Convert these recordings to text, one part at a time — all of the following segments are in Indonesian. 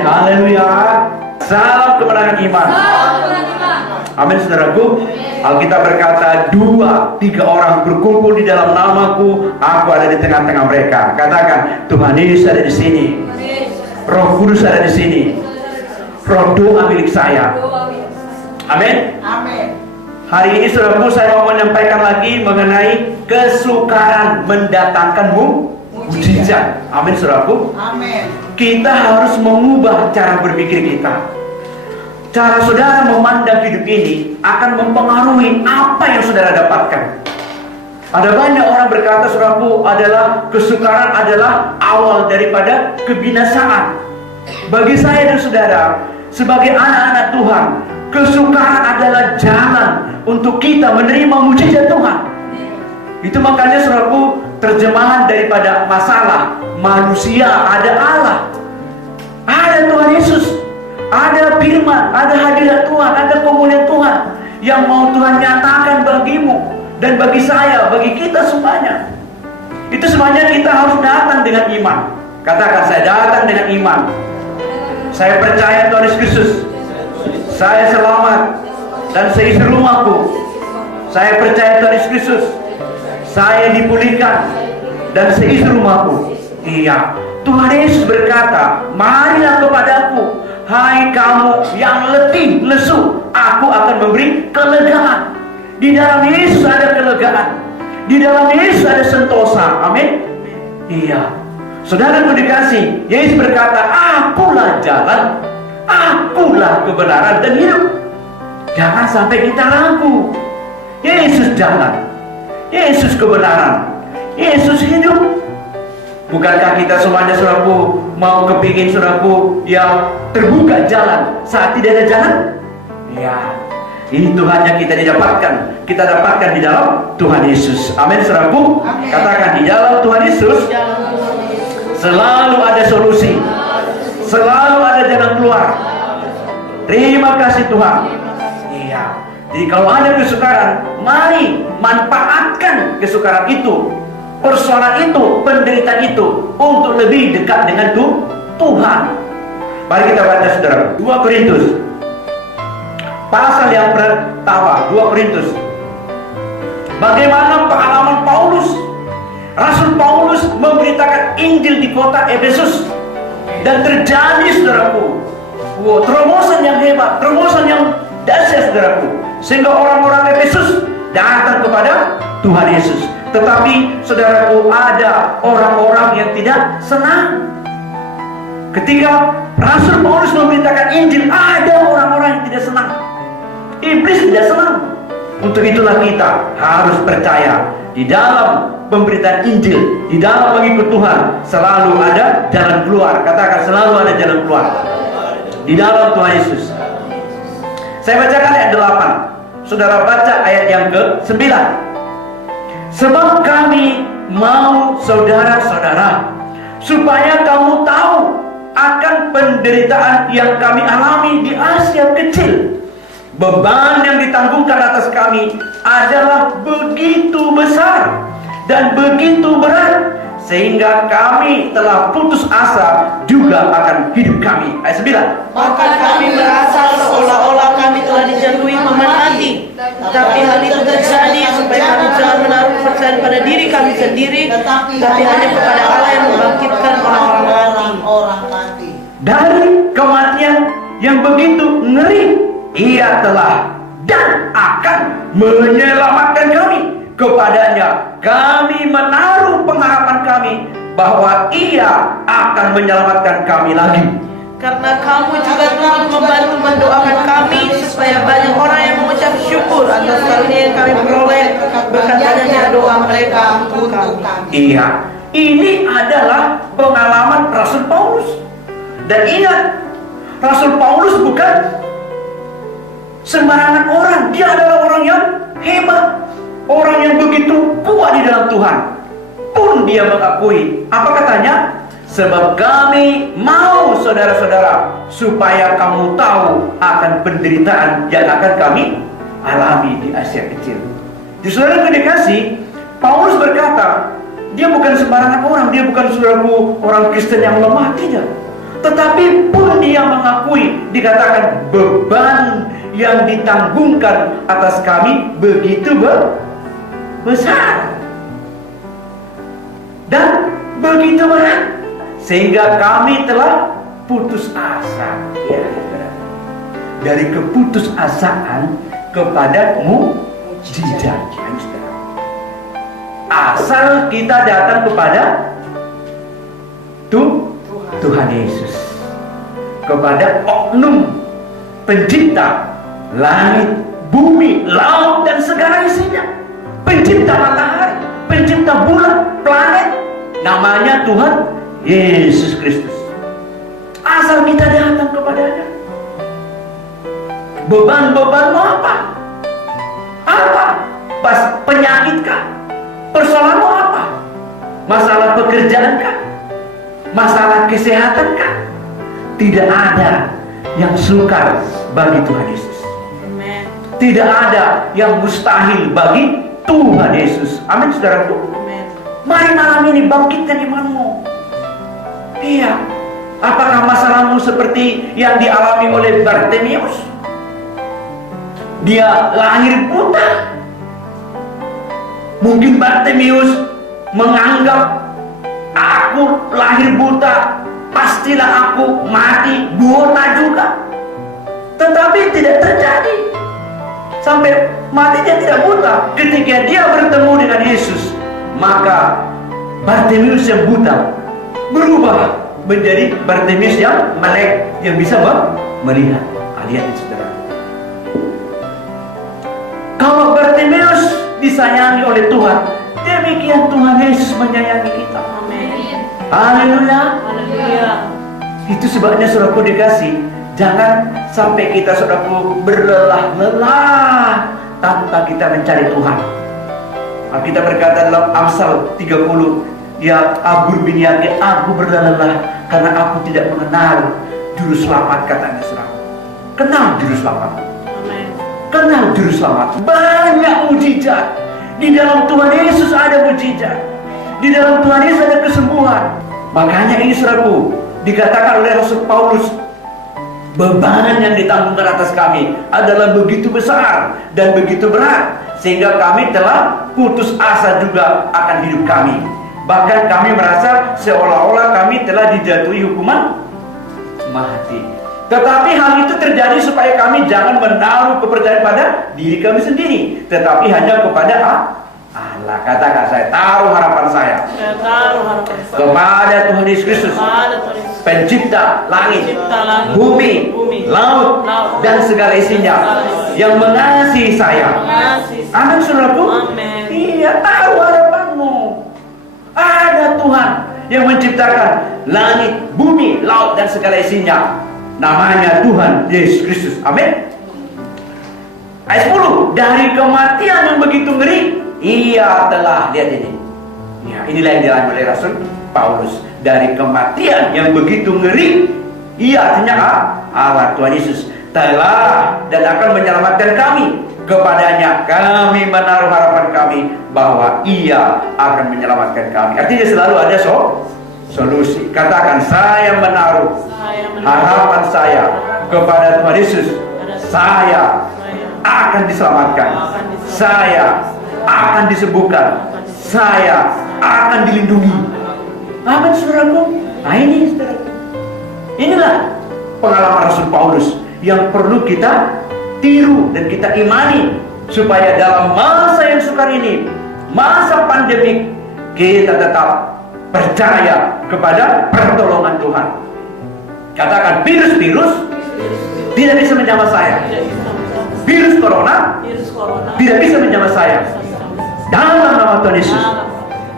Haleluya. Salam kemenangan iman. Amin saudaraku. Alkitab berkata, 2-3 orang berkumpul di dalam namaku, aku ada di tengah-tengah mereka. Katakan, Tuhan Yesus ada di sini. Roh Kudus ada di sini. Roh doa milik saya. Amin. Amin. Hari ini saudaraku, saya mau menyampaikan lagi mengenai kesukaran mendatangkan mujizat. Amin saudaraku. Amin. Kita harus mengubah cara berpikir kita. Cara saudara memandang hidup ini akan mempengaruhi apa yang saudara dapatkan. Ada banyak orang berkata, saudaraku, adalah kesukaran adalah awal daripada kebinasaan. Bagi saya dan saudara, sebagai anak-anak Tuhan, kesukaran adalah jalan untuk kita menerima mujizat Tuhan. Itu makanya saudaraku, terjemahan daripada masalah manusia ada Allah, ada Tuhan Yesus, ada firman, ada hadirat Tuhan, ada kemuliaan Tuhan yang mau Tuhan nyatakan bagimu dan bagi saya, bagi kita semuanya. Itu semuanya kita harus datang dengan iman. Katakan, saya datang dengan iman. Saya percaya Tuhan Yesus Kristus. Saya selamat dan seisi rumahku. Saya percaya Tuhan Yesus Kristus. Saya dipulihkan dan seisi rumahku. Iya, Tuhan Yesus berkata, marilah kepadaku, hai kamu yang letih, lesu, aku akan memberi kelegaan. Di dalam Yesus ada kelegaan. Di dalam Yesus ada sentosa. Amin. Iya. Saudara dikasih, Yesus berkata, akulah jalan, akulah kebenaran dan hidup. Jangan sampai kita ragu. Yesus jalan, Yesus kebenaran, Yesus hidup. Bukankah kita semuanya, saudaraku, mau kepingin, saudaraku, yang terbuka jalan saat tidak ada jalan? Ya, itu hanya kita didapatkan. Kita dapatkan di dalam Tuhan Yesus. Amin, saudaraku. Katakan, di dalam Tuhan Yesus selalu ada solusi, selalu ada jalan keluar. Terima kasih Tuhan. Iya. Jadi kalau ada kesukaran, mari manfaatkan kesukaran itu, persoalan itu, penderitaan itu untuk lebih dekat dengan Tuhan. Mari kita baca saudara, 2 Korintus pasal yang pertama, 2 Korintus. Bagaimana pengalaman Paulus? Rasul Paulus memberitakan Injil di kota Efesus dan terjadi, saudaraku, terobosan yang hebat, terobosan yang dahsyat, saudaraku, sehingga orang-orang Efesus datang kepada Tuhan Yesus. Tetapi saudaraku, ada orang-orang yang tidak senang. Ketika Rasul Paulus memberitakan Injil, ada orang-orang yang tidak senang. Iblis tidak senang. Untuk itulah kita harus percaya di dalam pemberitaan Injil, di dalam mengikut Tuhan, selalu ada jalan keluar. Katakan, selalu ada jalan keluar di dalam Tuhan Yesus. Saya bacakan ayat 8. Saudara baca ayat yang ke-9. Sebab kami mau saudara-saudara, supaya kamu tahu akan penderitaan yang kami alami di Asia Kecil. Beban yang ditanggungkan atas kami adalah begitu besar dan begitu berat, sehingga kami telah putus asa juga akan hidup kami. Ayat 9. Maka kami merasa seolah-olah kami telah dijatuhi paman hati. Tapi hal itu terjadi supaya kami jangan menaruh kepercayaan pada diri kami sendiri, tapi hanya kepada Allah yang membangkitkan orang-orang mati. Dari kematian yang begitu ngeri, Ia telah dan akan menyelamatkan kami. Kepadanya kami menaruh pengharapan kami bahwa Ia akan menyelamatkan kami lagi. Karena kamu juga telah membantu mendoakan kami supaya banyak orang yang mengucap syukur atas karunia yang kami peroleh berkat adanya doa mereka untuk kami. Iya, ini adalah pengalaman Rasul Paulus. Dan ingat, Rasul Paulus bukan sembarangan orang. Dia adalah orang yang hebat, orang yang begitu kuat di dalam Tuhan. Pun dia mengakui, apa katanya? Sebab kami mau saudara-saudara, supaya kamu tahu akan penderitaan yang akan kami alami di Asia Kecil. Di saudara dikasih, Paulus berkata, dia bukan sembarangan orang, dia bukan saudaraku orang Kristen yang lemah, tidak. Tetapi pun dia mengakui, dikatakan beban yang ditanggungkan atas kami begitu besar dan begitu berat, sehingga kami telah putus asa. Ya, dari keputusasaan kepada mujizat. Asal kita datang kepada Tuhan Yesus, kepada oknum pencipta langit, bumi, laut dan segala isinya, pencipta matahari, pencipta bulan, planet, namanya Tuhan Yesus Kristus. Asal kita datang kepadanya. Beban-bebanmu apa? Apa? Penyakitkah? Persoalanmu apa? Masalah pekerjaankah? Masalah kesehatankah? Tidak ada yang sukar bagi Tuhan Yesus. Amen. Tidak ada yang mustahil bagi Tuhan Yesus. Amin, saudaraku. Amen. Mari malam ini bangkitkan imanmu. Iya. Apakah masalahmu seperti yang dialami oleh Bartimeus? Dia lahir buta. Mungkin Bartimeus menganggap, aku lahir buta, pastilah aku mati buta juga. Tetapi tidak terjadi. Sampai mati dia tidak buta. Ketika dia bertemu dengan Yesus, maka Bartimeus yang buta berubah menjadi Bartimeus yang melek, yang bisa melihat. Lihat ini, saudara. Kalau Bartimeus disayangi oleh Tuhan, demikian Tuhan Yesus menyayangi kita. Amin. Haleluya. Haleluya. Itu sebabnya saudaraku dikasih, jangan sampai kita saudaraku berlelah-lelah tanpa kita mencari Tuhan. Kita berkata dalam Amsal 30, ya Agur bin Yage, aku berlelah karena aku tidak mengenal juru selamat, katanya saudara. Kenal juru selamat. Amen. Kenal juru selamat. Banyak mujizat. Di dalam Tuhan Yesus ada mujizat. Di dalam Tuhan Yesus ada kesembuhan. Makanya ini saudaraku, dikatakan oleh Rasul Paulus, beban yang ditanggungkan atas kami adalah begitu besar dan begitu berat, sehingga kami telah putus asa juga akan hidup kami. Bahkan kami merasa seolah-olah kami telah dijatuhi hukuman mati. Tetapi hal itu terjadi supaya kami jangan menaruh kepercayaan pada diri kami sendiri, tetapi hanya kepada Allah. Katakan, saya taruh harapan saya kepada Tuhan Yesus Kristus, pencipta langit, bumi, laut, dan segala isinya, yang mengasihi saya. Amin, saudaraku. Iya, taruh harapanmu. Ada Tuhan yang menciptakan langit, bumi, laut, dan segala isinya. Namanya Tuhan Yesus Kristus. Amin. Ayat 10, dari kematian yang begitu ngeri, ia telah, lihat ini. Ya, inilah yang dialami oleh Rasul Paulus. Dari kematian yang begitu ngeri, ia artinya Allah Tuhan Yesus telah dan akan menyelamatkan kami. Kepadanya kami menaruh harapan kami bahwa ia akan menyelamatkan kami. Artinya selalu ada solusi. Katakan, saya menaruh harapan saya kepada Tuhan Yesus. Saya akan diselamatkan. Saya akan disembuhkan. Saya akan dilindungi. Amin, saudaraku. Nah ini, saudaraku, inilah pengalaman Rasul Paulus yang perlu kita tiru dan kita imani, supaya dalam masa yang sukar ini, masa pandemik, kita tetap percaya kepada pertolongan Tuhan. Katakan, virus-virus tidak bisa menjamah saya. Virus corona tidak bisa menjamah saya. Dalam nama Tuhan Yesus,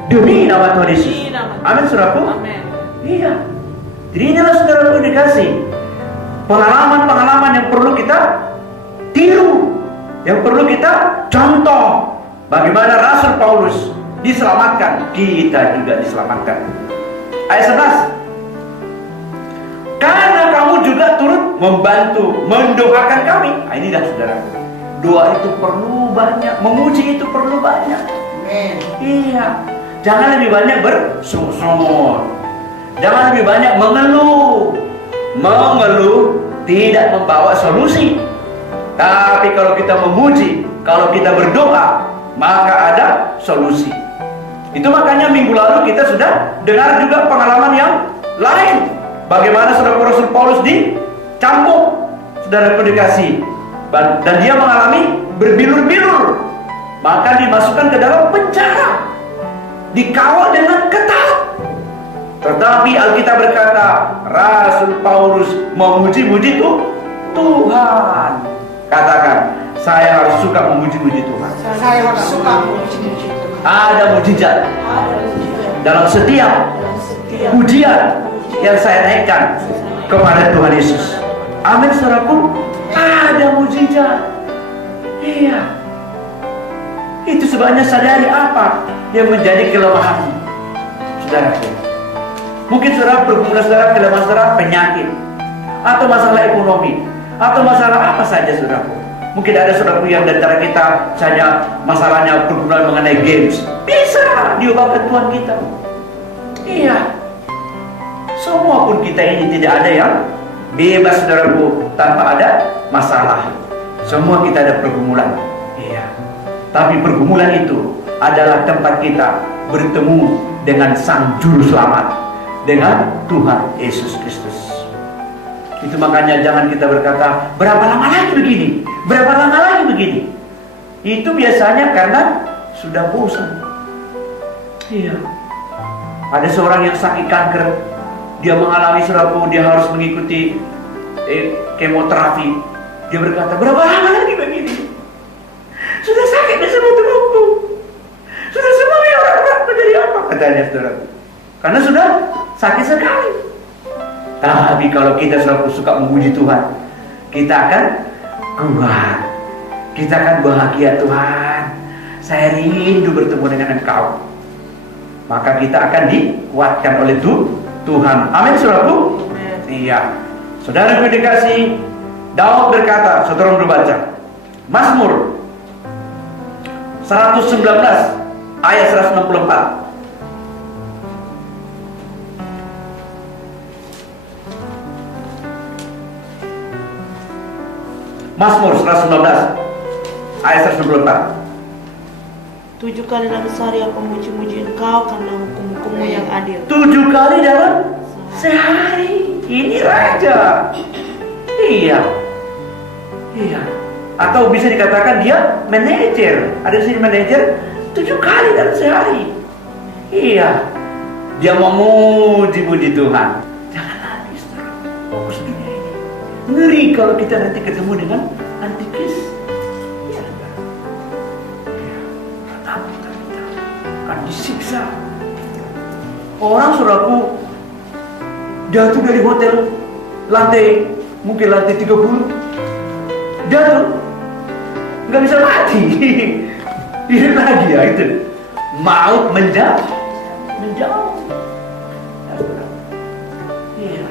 demi nama Tuhan Yesus. Amin, saudaraku. Iya. Jadi inilah saudaraku dikasih pengalaman-pengalaman yang perlu kita tiru, yang perlu kita contoh. Bagaimana Rasul Paulus diselamatkan, kita juga diselamatkan. Ayat 11, karena kamu juga turut membantu mendoakan kami. Nah, ini dah saudara, doa itu perlu banyak, memuji itu perlu banyak. Iya, jangan lebih banyak bersungut, jangan lebih banyak mengeluh. mengeluh tidak membawa solusi. Tapi kalau kita memuji, kalau kita berdoa, maka ada solusi. Itu makanya minggu lalu kita sudah dengar juga pengalaman yang lain. Bagaimana saudara Rasul Paulus dicambuk, saudara dikasih, dan dia mengalami berbilur-bilur, maka dimasukkan ke dalam penjara, dikawal dengan ketat. Tetapi Alkitab berkata, Rasul Paulus memuji-muji Tuhan. Katakan, saya harus suka memuji-muji Tuhan. Saya harus suka memuji-muji Tuhan. Ada mujizat dalam setiap pujian yang saya naikkan kepada Tuhan Yesus. Amin, saudaraku. Ada mujizat. Iya. Itu sebabnya sadari apa yang menjadi kelemahan saudaraku. Mungkin saudara pergumulan saudara, kelemahan saudara penyakit, atau masalah ekonomi, atau masalah apa saja saudaraku. Mungkin ada saudaraku yang dari antara kita saja masalahnya pergumulan mengenai games, bisa diubahkan Tuhan kita. Iya. Semua pun kita ini tidak ada yang bebas saudaraku tanpa ada masalah. Semua kita ada pergumulan. Iya. Tapi pergumulan itu adalah tempat kita bertemu dengan Sang Juru Selamat, dengan Tuhan Yesus Kristus. Itu makanya jangan kita berkata, berapa lama lagi begini? Berapa lama lagi begini? Itu biasanya karena sudah bosan. Iya. Ada seorang yang sakit kanker, dia mengalami saudaraku, dia harus mengikuti kemoterapi. Dia berkata, berapa lama lagi begini? Sudah sakit di semua tubuhku. Sudah semuanya orang-orang menjadi apa? Katanya saudaraku. Karena sudah sakit sekali. Tapi kalau kita selalu suka memuji Tuhan, kita akan kuat. Kita akan bahagia. Tuhan, saya rindu bertemu dengan Engkau. Maka kita akan dikuatkan oleh Tuhan. Amin, saudaraku. Iya. Saudara dikasih, Daud berkata, saudara berbaca Mazmur 119 ayat 164. Mazmur 119 ayat 164. 7 kali dalam sehari aku memuji-muji Engkau karena hukum-hukum-Mu yang adil. 7 kali dalam sehari. Ini raja. Iya. Iya. Atau bisa dikatakan dia manajer. Ada sini manajer 7 kali dalam sehari. Iya. Dia memuji-muji Tuhan. Jangan nangis terus. Fokus dunia ini. Ngeri kalau kita nanti ketemu dengan antikris. Iya. Ketakutan kita akan disiksa. Orang saudaraku jatuh dari hotel lantai, mungkin lantai 30, jatuh, nggak bisa mati. Hidup lagi ya itu. Maut menjauh. Iya.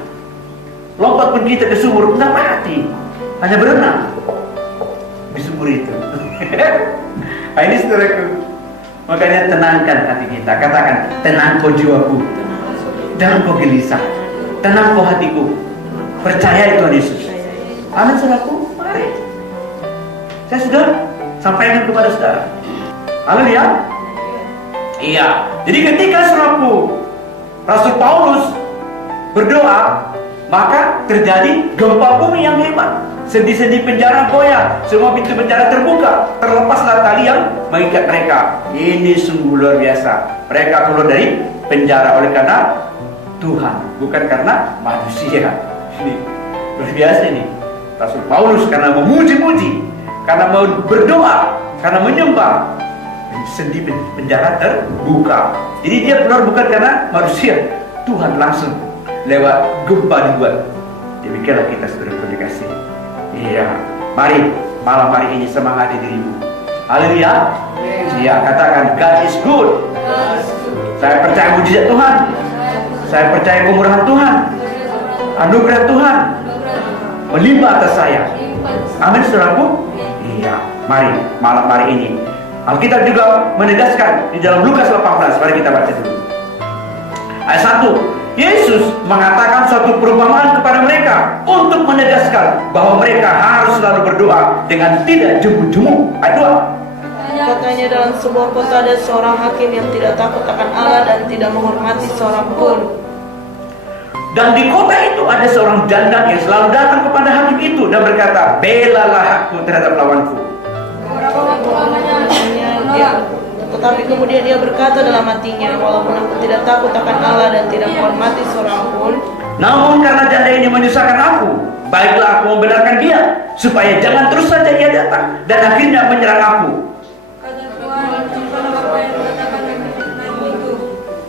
Lompat pun kita ke sumur, nggak mati, hanya berenang di sumur itu. Nah, ini saudaraku. Makanya tenangkan hati kita. Katakan, tenang kau jiwaku, jangan kau gelisah. Tenang kau hatiku, percaya Tuhan Yesus. Amin, saudaraku. Mari. Saya sudah sampaikan kepada saudara. Haleluya. Iya. Jadi ketika saudaraku Rasul Paulus berdoa, maka terjadi gempa bumi yang hebat. Sendi-sendi penjara goyah, semua pintu penjara terbuka, terlepaslah tali yang mengikat mereka. Ini sungguh luar biasa. Mereka keluar dari penjara oleh karena Tuhan, bukan karena manusia. Ini luar biasa ini. Rasul Paulus karena memuji-muji, karena mau berdoa, karena menyembah, sendi penjara terbuka. Jadi dia keluar bukan karena manusia, Tuhan langsung lewat gempa dibuat. Demikianlah kita saudara dikasih. Iya, mari malam hari ini semangati dirimu. Haleluya. Iya, katakan God is good. Saya percaya mujizat Tuhan. Saya percaya kemurahan Tuhan, anugerah Tuhan melimpah atas saya. Amin, saudaraku. Iya, mari malam hari ini Alkitab juga menegaskan di dalam Lukas 18. Mari kita baca dulu. Ayat 1, Yesus mengatakan suatu perumpamaan kepada mereka untuk menegaskan bahwa mereka harus selalu berdoa dengan tidak jemu-jemu. Ayat 2, Katanya dalam sebuah kota ada seorang hakim yang tidak takut akan Allah dan tidak menghormati seorang pun. dan di kota itu ada seorang janda yang selalu datang kepada hakim itu dan berkata, belalah hakku terhadap lawanku. Tetapi kemudian dia berkata dalam hatinya, walaupun aku tidak takut akan Allah dan tidak menghormati seorang pun, Namun karena janda ini menyusahkan aku, baiklah aku membenarkan dia, supaya jangan terus saja dia datang dan akhirnya menyerang aku.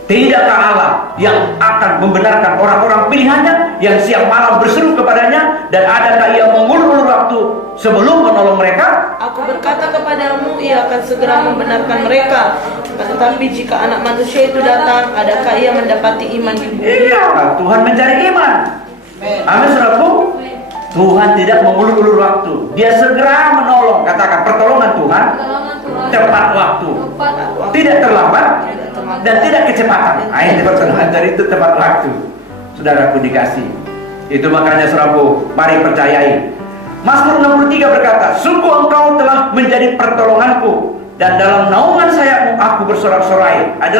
Tidakkah Allah yang akan membenarkan orang-orang pilihannya yang siang malam berseru kepadanya, dan adakah ia mengulur-ulur waktu sebelum menolong mereka? aku berkata kepadamu, ia akan segera membenarkan mereka. Tetapi jika anak manusia itu datang, adakah ia mendapati iman di bumi? Iya, Tuhan mencari iman. Amin, saudaraku. Tuhan tidak mengulur-ulur waktu, dia segera menolong. Katakan, pertolongan Tuhan tepat waktu, tidak terlambat dan tidak kecepatan. Ayat pertolongan dari itu tepat waktu. Saudaraku dikasih. Itu makanya saudaraku, mari percayai. Mazmur 63 berkata, sungguh engkau telah menjadi pertolonganku, dan dalam naungan sayapmu aku bersorak-sorai. Ayat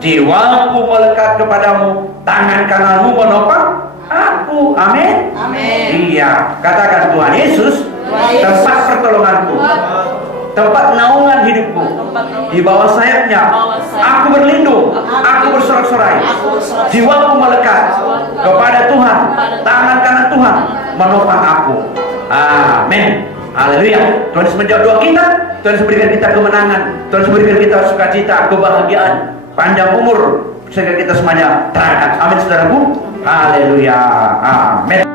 8, jiwaku melekat kepadamu, tangan kananmu menopang aku. Amin. Amin. Iya, katakan, Tuhan Yesus tempat pertolonganku, tempat naungan hidupku. Di bawah sayapnya aku berlindung, aku bersorak-sorai. Jiwaku melekat kepada Tuhan, tangan kanan Tuhan menopang aku. Amin. Haleluya. Tuhan Yesus menjawab doa kita. Tuhan Yesus berikan kita kemenangan. Tuhan Yesus berikan kita sukacita, kebahagiaan, panjang umur, sehingga kita semuanya terangkat. Amin, saudaraku. Haleluya. Amin.